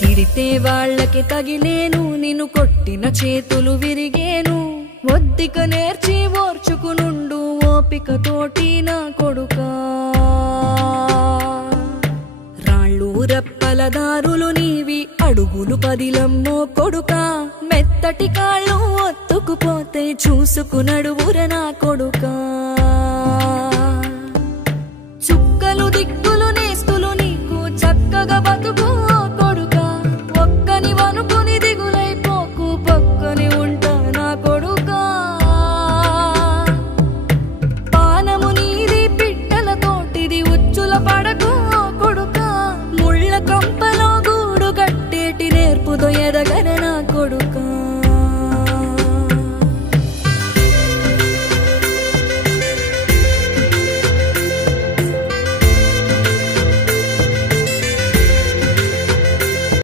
తిడితే వాళ్ళకి తగిలేను, నిన్ను కొట్టిన చేతులు విరిగేను. ఒద్దిక నేర్చి ఓర్చుకునుండు ఓపికతోటి నా కొడుకా. రాళ్ళు రెప్పల దారులు నీవి, అడుగులు పదిలమ్మో కొడుకా. మెత్తటి కాళ్ళు ఒత్తుకుపోతే చూసుకునడువుర నా కొడుకా. చుక్కలు దిక్కులు నేస్తులు నీకు చక్కగా బతుకు కొడుకా. ఒక్కని వనుకుని దిగులైపోకు, పక్కని ఉంటా నా కొడుకా. పానము నీది పిట్టల తోటిది, ఉచ్చుల పడకు కొడుకా. ముళ్ళ కంపలో గూడు కట్టేటి నేర్పుతో ఎదగన నా కొడుకా.